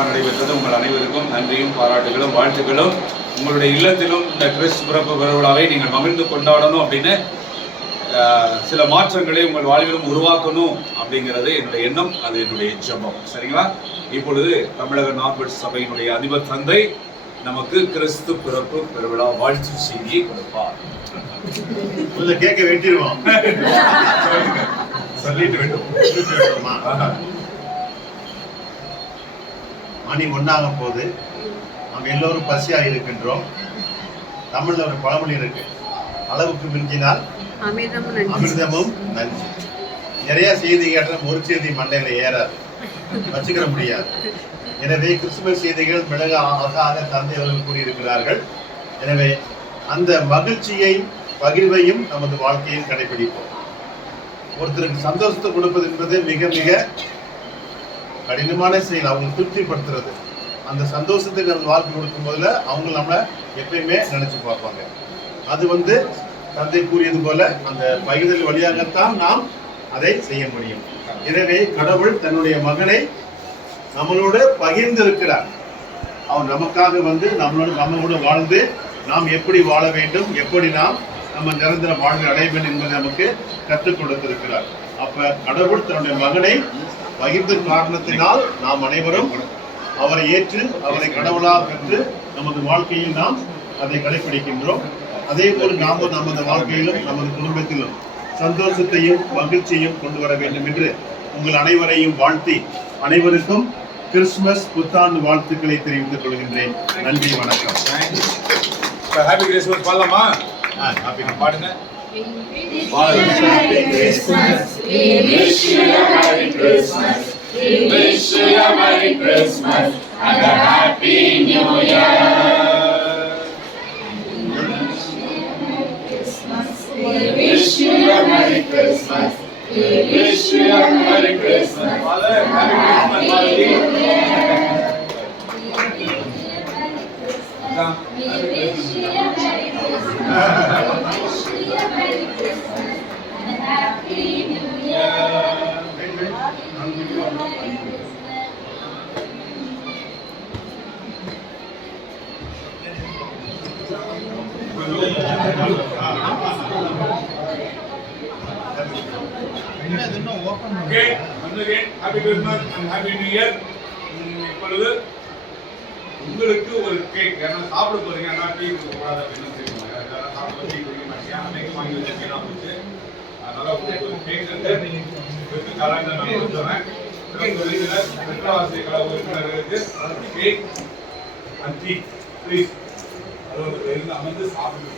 சிறப்பாக நடைபெற்றது. உங்கள் அனைவருக்கும் நன்றியும் பாராட்டுகளும் வாழ்த்துக்களும். உங்களுடைய இல்லத்திலும் இந்த கிறிஸ்து பிறப்பு பெருவிழாவை நீங்கள் மகிழ்ந்து கொண்டாடணும் அப்படின்னு சில மாற்றங்களை உங்கள் வாழ்விலும் உருவாக்கணும் அப்படிங்கிறது என்னுடைய எண்ணம், அது என்னுடைய ஜெபம். சரிங்களா? இப்பொழுது தமிழக நார்பட் சபையினுடைய அதிபர் தந்தை நமக்கு கிறிஸ்து பிறப்பு பெருவிழா வாழ்த்து செய்தியை கொடுப்பார். கேட்க வேண்டிடுவோம். சொல்லிட்டு வேண்டும். மணி 1 ஆகும் போது நாம் எல்லோரும் பசியாக இருக்கின்றோம். தமிழ்ல ஒரு பழமொழி இருக்கு, அளவுக்கு மிஞ்சினால் அமிர்தமும் நஞ்சு. நிறைய செய்தி கேட்டால் ஒரு செய்தி மண்டையில ஏறாது, வச்சுக்கிற முடியாது. எனவே கிறிஸ்துமஸ் செய்திகள் மிளக அழகாக தந்தை அவர்கள் கூறியிருக்கிறார்கள். எனவே அந்த மகிழ்ச்சியை பகிர்வையும் நமது வாழ்க்கையில் கடைபிடிப்போம். ஒருத்தருக்கு சந்தோஷத்தை கொடுப்பது என்பது மிக மிக கடினமான செயல். அவங்க திருப்திப்படுத்துறது, அந்த சந்தோஷத்துக்கு நம்ம வாழ்க்கை கொடுக்கும் போதுல அவங்க நம்மளை எப்பயுமே நினைச்சு பார்ப்பாங்க. அது தந்தை கூறியது போல அந்த பகிர்தல் வழியாகத்தான் நாம் அதை செய்ய முடியும். எனவே கடவுள் தன்னுடைய மகனை நம்மளோடு பகிர்ந்து இருக்கிறார். அவர் நமக்காக நம்மளோட வாழ்ந்து நாம் எப்படி வாழ வேண்டும், எப்படி நம்ம நிரந்தர வாழ்வை அடைய வேண்டும் என்பதை நமக்கு கற்றுக் கொடுத்திருக்கிறார். அப்ப கடவுள் தன்னுடைய மகனை பகிர்ந்த காரணத்தினால் நாம் அனைவரும் அவரை ஏற்று அவரை கடவுளாக பெற்று நமது வாழ்க்கையில் நாம் அதை கடைபிடிக்கின்றோம். அதே போல் நாமும் நமது வாழ்க்கையிலும் நமது குடும்பத்திலும் சந்தோஷத்தையும் மகிழ்ச்சியையும் கொண்டு வர வேண்டும் என்று உங்கள் அனைவரையும் வாழ்த்தி அனைவருக்கும் கிறிஸ்துமஸ் புத்தாண்டு வாழ்த்துக்களை தெரிவித்துக் கொள்கின்றேன். நன்றி, வணக்கம். ஹாப்பி கிறிஸ்மஸ் பாடலாமா? பாடுங்க. We wish you a Merry Christmas and a Happy New Year. We wish you a Merry Christmas. We wish you a Merry Christmas. Father, Happy Christmas, Father. We wish you a Merry Christmas. We wish you a Merry Christmas and a Happy New Year. Okay, once again, Happy Christmas and Happy New Year. இப்பொழுது உங்களுக்கு ஒரு cake, ஏன்னா சாப்பிட போறீங்க, ஆனால் tea கொடுக்கக்கூடாது அப்படின்னு தெரியுமா? சாப்பிட டீ குடிக்க மாட்டீங்க, அன்னைக்கு வாங்கி வச்சுக்கலாம் போச்சு. அதனால உங்களுக்கு ஒரு கேக் வந்து கலந்து நான் கொடுத்துறேன். விக்கிரவாசி கழக உறுப்பினர்களுக்கு கேக் அண்ட் டீ ப்ளீஸ். அது இருந்து அமர்ந்து சாப்பிடுங்க.